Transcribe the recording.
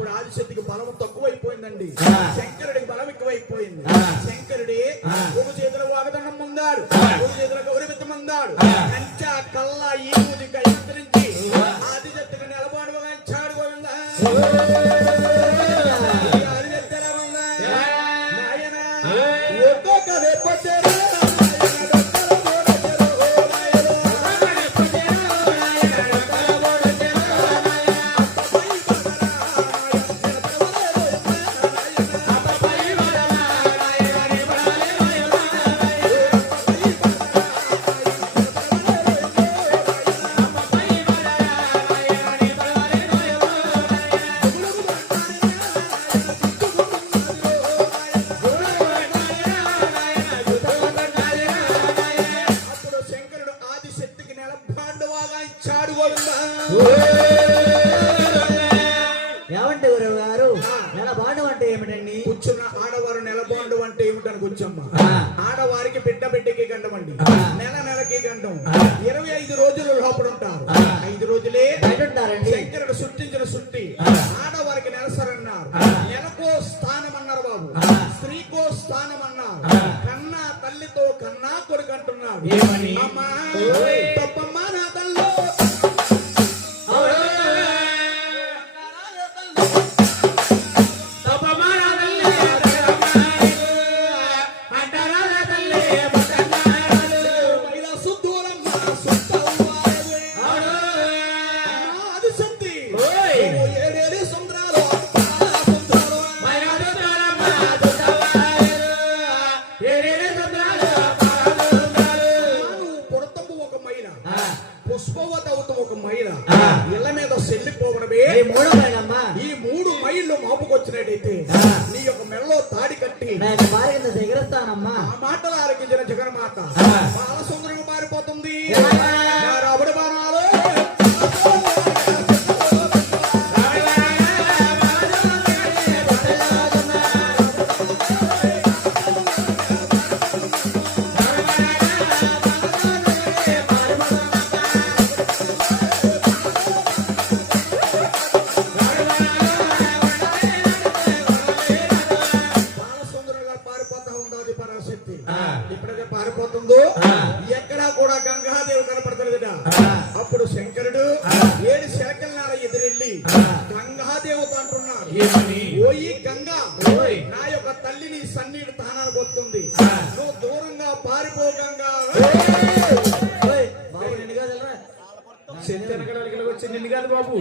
అప్పుడు ఆదిశక్తికి బలం తక్కువైపోయిందండి. శంకరుడికి బలం ఎక్కువైపోయింది. శంకరుడి ఒక చేతుల వాగదండం పొందాడు, ఒక చేతుల గౌరవిత్తం పొందాడు. కంచా కళ్ళ ఈ ఊది కైంతరించి ఆదిశక్తికి నిలబడుగా చాడు గోవిందా. ఆదిశక్తి ఎలా ఉందా నాయన ఒక్కొక్క రేపొచ్చారు ఏమంటే గారు నెలబాండు అంటే ఏమిటండి? కూర్చున్న ఆడవారు నెలబాండు అంటే ఏమిటని కూర్చోమ్మ. ఆడవారికి బిడ్డకి గండం అండి. నెలకి గండం. 25 రోజులు లోపల ఉంటారు. 5 రోజులే శంకరుడు సృష్టించిన సృష్టి. ఆడవారికి నెలసరన్నారు. నెలకో స్థానం అన్నారు బాబు, స్త్రీకో స్థానం అన్నారు. కన్నా తల్లితో కన్నా కొడుకు అంటున్నాడు. అమ్మా తప్పమ్మా నా తల్లి ఒక మైల ఇళ్ల మీద చెల్లిపోవడమే ఈ 3 మైళ్ళు మాపుకొచ్చినట్టయితే నీ యొక్క మెడలో తాడి కట్టి ఎగరస్తానమ్మా. ఆ మాటలు ఆలకించిన జగన్మాత బాలసుందరంగా మారిపోతుంది. రాబడి బాణాలు ఎప్పుడైతే పారిపోతుందో ఎక్కడా కూడా గంగాదేవి కనపడతలేదట. అప్పుడు శంకరుడు 7 శరకలనార ఎదురెళ్ళి గంగాదేవత అంటున్నాడు, ఓయి గంగా, నా యొక్క తల్లిని సన్నిధి తానానికి వస్తుంది, నువ్వు దూరంగా పారిపో గంగా. వచ్చి నిన్ను కాదు బాబు.